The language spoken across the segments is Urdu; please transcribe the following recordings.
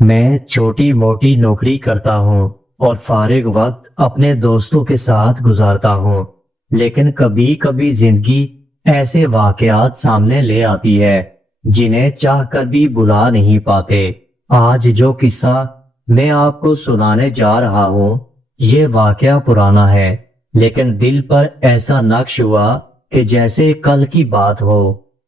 میں چھوٹی موٹی نوکری کرتا ہوں اور فارغ وقت اپنے دوستوں کے ساتھ گزارتا ہوں، لیکن کبھی کبھی زندگی ایسے واقعات سامنے لے آتی ہے جنہیں چاہ کر بھی بھلا نہیں پاتے۔ آج جو قصہ میں آپ کو سنانے جا رہا ہوں، یہ واقعہ پرانا ہے، لیکن دل پر ایسا نقش ہوا کہ جیسے کل کی بات ہو۔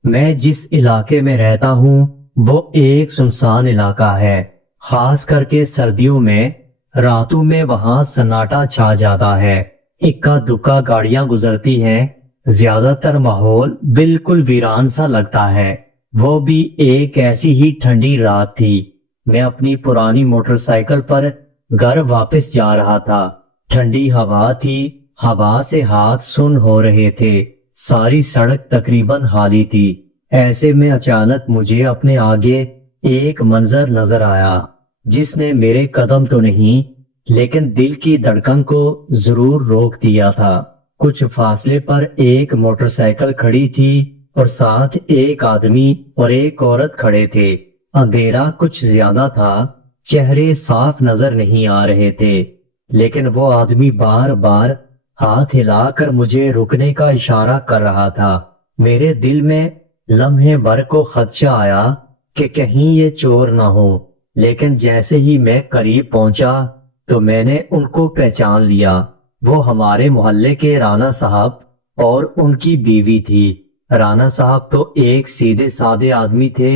میں جس علاقے میں رہتا ہوں وہ ایک سنسان علاقہ ہے، خاص کر کے سردیوں میں راتوں میں وہاں سناٹا چھا جاتا ہے، اکا دکا گاڑیاں گزرتی ہیں، زیادہ تر ماحول بالکل ویران سا لگتا ہے۔ وہ بھی ایک ایسی ہی ٹھنڈی رات تھی۔ میں اپنی پرانی موٹر سائیکل پر گھر واپس جا رہا تھا۔ ٹھنڈی ہوا تھی، ہوا سے ہاتھ سن ہو رہے تھے، ساری سڑک تقریباً خالی تھی۔ ایسے میں اچانک مجھے اپنے آگے ایک منظر نظر آیا جس نے میرے قدم تو نہیں لیکن دل کی دھڑکن کو ضرور روک دیا تھا۔ کچھ فاصلے پر ایک موٹر سائیکل کھڑی تھی اور ساتھ ایک آدمی اور ایک عورت کھڑے تھے۔ اندھیرا کچھ زیادہ تھا، چہرے صاف نظر نہیں آ رہے تھے، لیکن وہ آدمی بار بار ہاتھ ہلا کر مجھے رکنے کا اشارہ کر رہا تھا۔ میرے دل میں لمحے بھر کو خدشہ آیا کہ کہیں یہ چور نہ ہو، لیکن جیسے ہی میں قریب پہنچا تو میں نے ان کو پہچان لیا۔ وہ ہمارے محلے کے رانا صاحب اور ان کی بیوی تھی۔ رانا صاحب تو ایک سیدھے سادے آدمی تھے،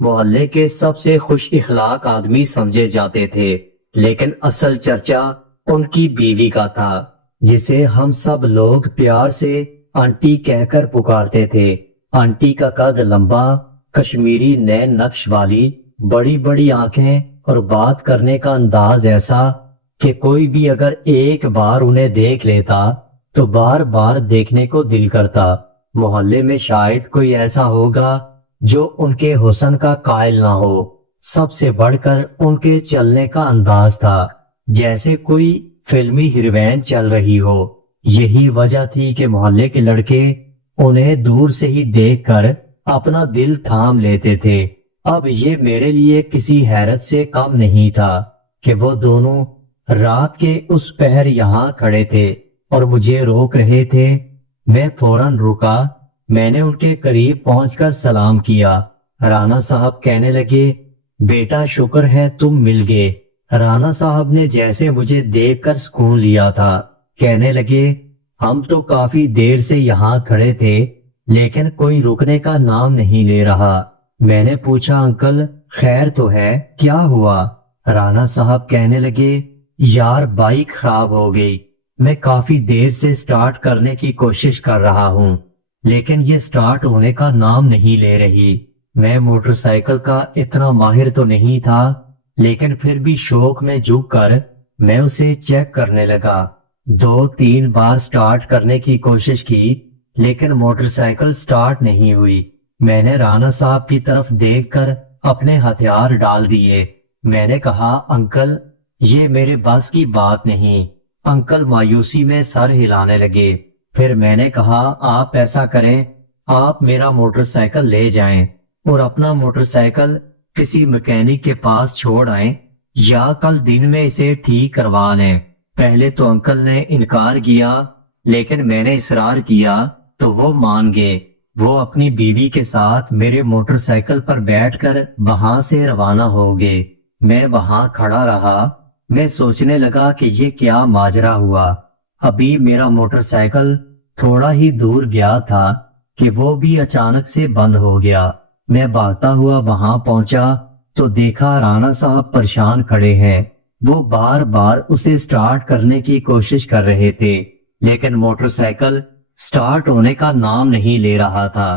محلے کے سب سے خوش اخلاق آدمی سمجھے جاتے تھے، لیکن اصل چرچا ان کی بیوی کا تھا، جسے ہم سب لوگ پیار سے آنٹی کہہ کر پکارتے تھے۔ آنٹی کا قد لمبا، کشمیری نین نقش والی، بڑی بڑی آنکھیں اور بات کرنے کا انداز ایسا کہ کوئی بھی اگر ایک بار انہیں دیکھ لیتا تو بار بار دیکھنے کو دل کرتا۔ محلے میں شاید کوئی ایسا ہوگا جو ان کے حسن کا قائل نہ ہو۔ سب سے بڑھ کر ان کے چلنے کا انداز تھا جیسے کوئی فلمی ہیروین چل رہی ہو۔ یہی وجہ تھی کہ محلے کے لڑکے انہیں دور سے ہی دیکھ کر اپنا دل تھام لیتے تھے۔ اب یہ میرے لیے کسی حیرت سے کم نہیں تھا کہ وہ دونوں رات کے اس پہر یہاں کھڑے تھے اور مجھے روک رہے تھے۔ میں فوراً رکا، میں نے ان کے قریب پہنچ کر سلام کیا۔ رانا صاحب کہنے لگے، بیٹا شکر ہے تم مل گئے۔ رانا صاحب نے جیسے مجھے دیکھ کر سکون لیا تھا، کہنے لگے، ہم تو کافی دیر سے یہاں کھڑے تھے لیکن کوئی رکنے کا نام نہیں لے رہا۔ میں نے پوچھا، انکل خیر تو ہے، کیا ہوا؟ رانا صاحب کہنے لگے، یار بائک خراب ہو گئی، میں کافی دیر سے سٹارٹ کرنے کی کوشش کر رہا ہوں لیکن یہ سٹارٹ ہونے کا نام نہیں لے رہی۔ میں موٹر سائیکل کا اتنا ماہر تو نہیں تھا لیکن پھر بھی شوق میں جھک کر میں اسے چیک کرنے لگا۔ 2-3 بار سٹارٹ کرنے کی کوشش کی لیکن موٹر سائیکل سٹارٹ نہیں ہوئی۔ میں نے رانا صاحب کی طرف دیکھ کر اپنے ہتھیار ڈال دیے۔ میں نے کہا، انکل یہ میرے بس کی بات نہیں۔ انکل مایوسی میں سر ہلانے لگے۔ پھر میں نے کہا، آپ ایسا کریں، آپ میرا موٹر سائیکل لے جائیں اور اپنا موٹر سائیکل کسی میکینک کے پاس چھوڑ آئیں یا کل دن میں اسے ٹھیک کروا لیں۔ پہلے تو انکل نے انکار کیا لیکن میں نے اصرار کیا تو وہ مان گئے۔ وہ اپنی بیوی کے ساتھ میرے موٹر سائیکل پر بیٹھ کر وہاں سے روانہ ہو گئے۔ میں وہاں کھڑا رہا، میں سوچنے لگا کہ یہ کیا ماجرا ہوا۔ ابھی میرا موٹر سائیکل تھوڑا ہی دور گیا تھا کہ وہ بھی اچانک سے بند ہو گیا۔ میں بھاگتا ہوا وہاں پہنچا تو دیکھا رانا صاحب پریشان کھڑے ہیں۔ وہ بار بار اسے سٹارٹ کرنے کی کوشش کر رہے تھے لیکن موٹر سائیکل سٹارٹ ہونے کا نام نہیں لے رہا تھا۔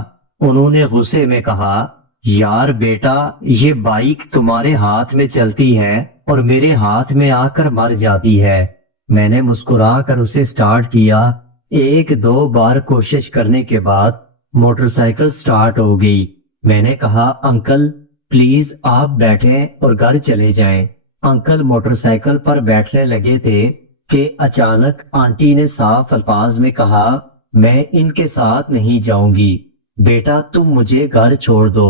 انہوں نے غصے میں کہا، یار بیٹا یہ بائک تمہارے ہاتھ میں چلتی ہے اور میرے ہاتھ میں آ کر مر جاتی ہے۔ میں نے مسکرا کر اسے سٹارٹ کیا۔ 1-2 بار کوشش کرنے کے بعد موٹر سائیکل سٹارٹ ہو گئی۔ میں نے کہا، انکل پلیز آپ بیٹھیں اور گھر چلے جائیں۔ انکل موٹر سائیکل پر بیٹھنے لگے تھے کہ اچانک آنٹی نے صاف الفاظ میں کہا، میں ان کے ساتھ نہیں جاؤں گی، بیٹا تم مجھے گھر چھوڑ دو۔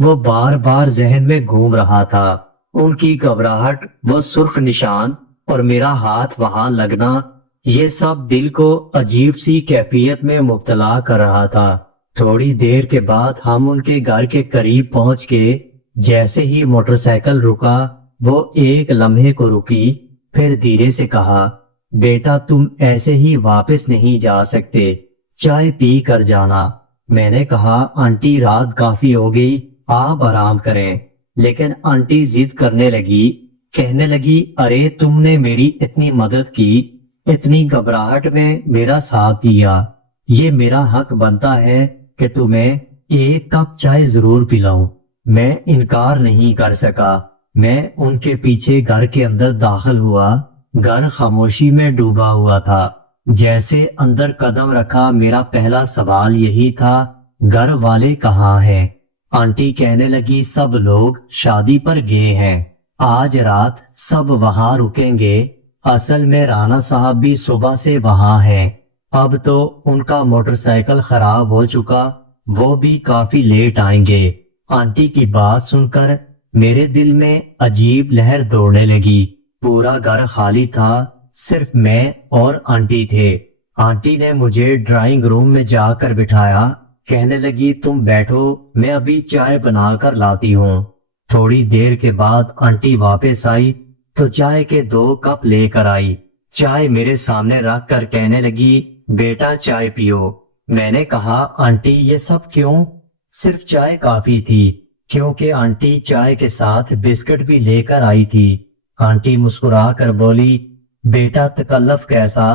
وہ بار بار ذہن میں گھوم رہا تھا۔ ان کی گھبراہٹ، وہ سرخ نشان اور میرا ہاتھ وہاں لگنا، یہ سب دل کو عجیب سی کیفیت میں مبتلا کر رہا تھا۔ تھوڑی دیر کے بعد ہم ان کے گھر کے قریب پہنچ کے جیسے ہی موٹر سائیکل رکا، وہ ایک لمحے کو رکی، پھر دھیرے سے کہا، بیٹا تم ایسے ہی واپس نہیں جا سکتے، چائے پی کر جانا۔ میں نے کہا، آنٹی رات کافی ہو گئی، آپ آرام کریں۔ لیکن آنٹی ضد کرنے لگی، کہنے لگی، ارے تم نے میری اتنی مدد کی، اتنی گھبراہٹ میں میرا ساتھ دیا، یہ میرا حق بنتا ہے کہ تمہیں ایک کپ چائے ضرور پلاؤں۔ میں انکار نہیں کر سکا۔ میں ان کے پیچھے گھر کے اندر داخل ہوا۔ گھر خاموشی میں ڈوبا ہوا تھا۔ جیسے اندر قدم رکھا میرا پہلا سوال یہی تھا، گھر والے کہاں ہیں؟ آنٹی کہنے لگی، سب لوگ شادی پر گئے ہیں، آج رات سب وہاں رکیں گے۔ اصل میں رانا صاحب بھی صبح سے وہاں ہیں، اب تو ان کا موٹر سائیکل خراب ہو چکا، وہ بھی کافی لیٹ آئیں گے۔ آنٹی کی بات سن کر میرے دل میں عجیب لہر دوڑنے لگی۔ پورا گھر خالی تھا، صرف میں اور آنٹی تھے۔ آنٹی نے مجھے ڈرائنگ روم میں جا کر بٹھایا، کہنے لگی، تم بیٹھو، میں ابھی چائے بنا کر لاتی ہوں۔ تھوڑی دیر کے بعد آنٹی واپس آئی تو چائے کے 2 کپ لے کر آئی۔ چائے میرے سامنے رکھ کر کہنے لگی، بیٹا چائے پیو۔ میں نے کہا، آنٹی یہ سب کیوں؟ صرف چائے کافی تھی، کیونکہ آنٹی چائے کے ساتھ بسکٹ بھی لے کر آئی تھی۔ آنٹی مسکرا کر بولی، بیٹا تکلف کیسا،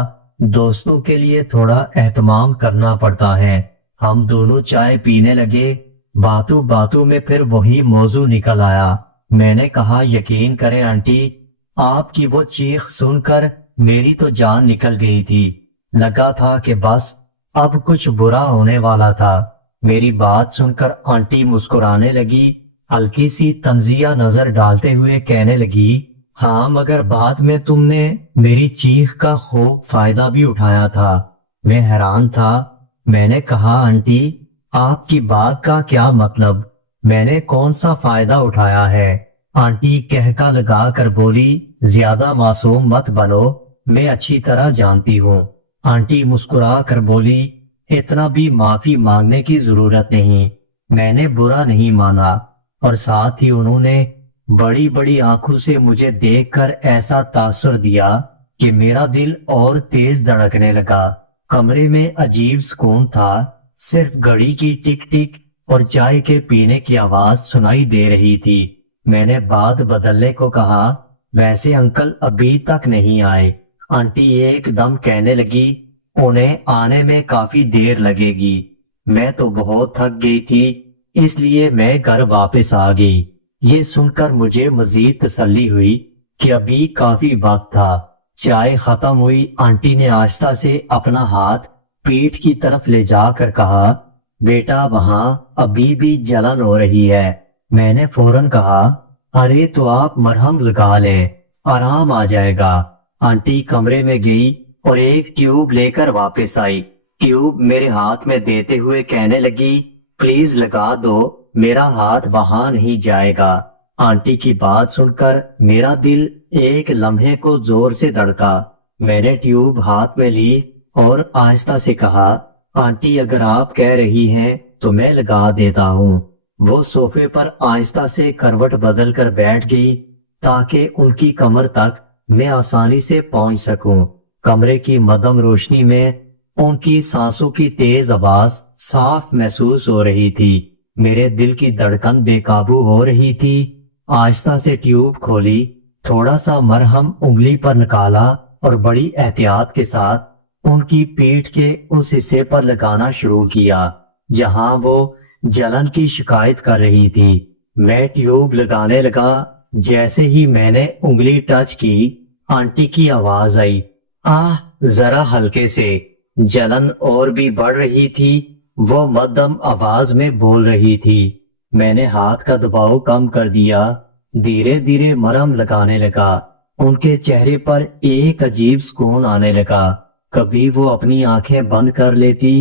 دوستوں کے لیے تھوڑا اہتمام کرنا پڑتا ہے۔ ہم دونوں چائے پینے لگے، باتوں باتوں میں پھر وہی موضوع نکل آیا۔ میں نے کہا، یقین کریں آنٹی، آپ کی وہ چیخ سن کر میری تو جان نکل گئی تھی، لگا تھا کہ بس اب کچھ برا ہونے والا تھا۔ میری بات سن کر آنٹی مسکرانے لگی، ہلکی سی طنزیہ نظر ڈالتے ہوئے کہنے لگی، ہاں مگر بعد میں تم نے میری چیخ کا خوب فائدہ بھی اٹھایا تھا۔ میں حیران تھا۔ میں نے کہا، آنٹی آپ کی بات کا کیا مطلب؟ میں نے کون سا فائدہ اٹھایا ہے؟ آنٹی کہکا لگا کر بولی، زیادہ معصوم مت بنو، میں اچھی طرح جانتی ہوں۔ آنٹی مسکرا کر بولی، اتنا بھی معافی مانگنے کی ضرورت نہیں، میں نے برا نہیں مانا۔ اور ساتھ ہی انہوں نے بڑی بڑی آنکھوں سے مجھے دیکھ کر ایسا تاثر دیا کہ میرا دل اور تیز دھڑکنے لگا۔ کمرے میں عجیب سکون تھا، صرف گھڑی کی ٹک ٹک اور چائے کے پینے کی آواز سنائی دے رہی تھی۔ میں نے بات بدلنے کو کہا، ویسے انکل ابھی تک نہیں آئے۔ آنٹی ایک دم کہنے لگی، انہیں آنے میں کافی دیر لگے گی۔ میں تو بہت تھک گئی تھی، اس لیے میں گھر واپس آ گئی۔ یہ سن کر مجھے مزید تسلی ہوئی کہ ابھی کافی وقت تھا۔ چائے ختم ہوئی۔ آنٹی نے آہستہ سے اپنا ہاتھ پیٹھ کی طرف لے جا کر کہا، بیٹا وہاں ابھی بھی جلن ہو رہی ہے۔ میں نے فوراً کہا، ارے تو آپ مرہم لگا لیں، آرام آ جائے گا۔ آنٹی کمرے میں گئی اور ایک ٹیوب لے کر واپس آئی۔ ٹیوب میرے ہاتھ میں دیتے ہوئے کہنے لگی، پلیز لگا دو، میرا ہاتھ وہاں نہیں جائے گا۔ آنٹی کی بات سن کر میرا دل ایک لمحے کو زور سے دھڑکا۔ میں نے ٹیوب ہاتھ میں لی اور آہستہ سے کہا، آنٹی اگر آپ کہہ رہی ہیں تو میں لگا دیتا ہوں۔ وہ صوفے پر آہستہ سے کروٹ بدل کر بیٹھ گئی تاکہ ان کی کمر تک میں آسانی سے پہنچ سکوں۔ کمرے کی مدھم روشنی میں ان کی سانسوں کی تیز آواز صاف محسوس ہو رہی تھی۔ میرے دل کی دھڑکن بے قابو ہو رہی تھی۔ آہستہ سے ٹیوب کھولی، تھوڑا سا مرہم انگلی پر نکالا اور بڑی احتیاط کے ساتھ ان کی پیٹھ کے اس حصے پر لگانا شروع کیا جہاں وہ جلن کی شکایت کر رہی تھی۔ میں ٹیوب لگانے لگا۔ جیسے ہی میں نے انگلی ٹچ کی، آنٹی کی آواز آئی، آہ، ذرا ہلکے سے۔ جلن اور بھی بڑھ رہی تھی۔ وہ مدھم آواز میں بول رہی تھی۔ میں نے ہاتھ کا دباؤ کم کر دیا، دھیرے دھیرے مرہم لگانے لگا۔ ان کے چہرے پر ایک عجیب سکون آنے لگا۔ کبھی وہ اپنی آنکھیں بند کر لیتی،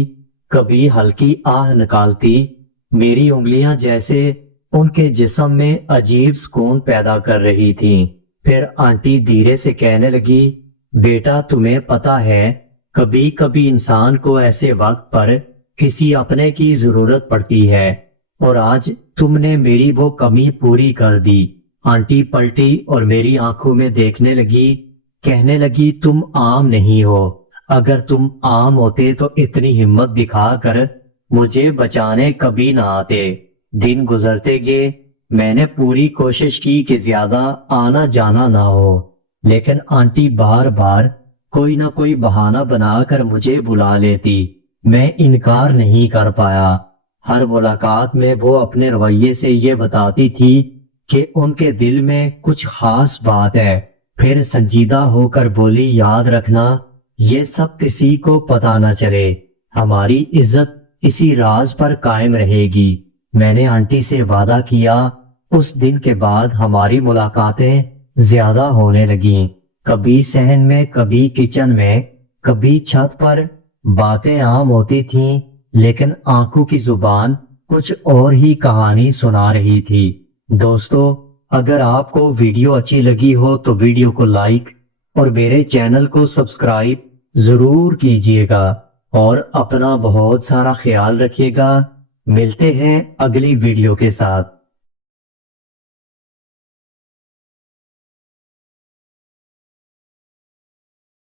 کبھی ہلکی آہ نکالتی۔ میری انگلیاں جیسے ان کے جسم میں عجیب سکون پیدا کر رہی تھیں۔ پھر آنٹی دھیرے سے کہنے لگی، بیٹا تمہیں پتا ہے کبھی کبھی انسان کو ایسے وقت پر کسی اپنے کی ضرورت پڑتی ہے، اور آج تم نے میری وہ کمی پوری کر دی۔ آنٹی پلٹی اور میری آنکھوں میں دیکھنے لگی، کہنے لگی تم عام نہیں ہو، اگر تم عام ہوتے تو اتنی ہمت دکھا کر مجھے بچانے کبھی نہ آتے۔ دن گزرتے گئے، میں نے پوری کوشش کی کہ زیادہ آنا جانا نہ ہو، لیکن آنٹی بار بار کوئی نہ کوئی بہانہ بنا کر مجھے بلا لیتی۔ میں انکار نہیں کر پایا۔ ہر ملاقات میں وہ اپنے رویے سے یہ بتاتی تھی کہ ان کے دل میں کچھ خاص بات ہے، پھر سنجیدہ ہو کر بولی، یاد رکھنا یہ سب کسی کو پتہ نہ چلے، ہماری عزت اسی راز پر قائم رہے گی۔ میں نے آنٹی سے وعدہ کیا۔ اس دن کے بعد ہماری ملاقاتیں زیادہ ہونے لگیں، کبھی صحن میں، کبھی کچن میں، کبھی چھت پر۔ باتیں عام ہوتی تھیں لیکن آنکھوں کی زبان کچھ اور ہی کہانی سنا رہی تھی۔ دوستو، اگر آپ کو ویڈیو اچھی لگی ہو تو ویڈیو کو لائک اور میرے چینل کو سبسکرائب ضرور کیجیے گا، اور اپنا بہت سارا خیال رکھیے گا۔ ملتے ہیں اگلی ویڈیو کے ساتھ۔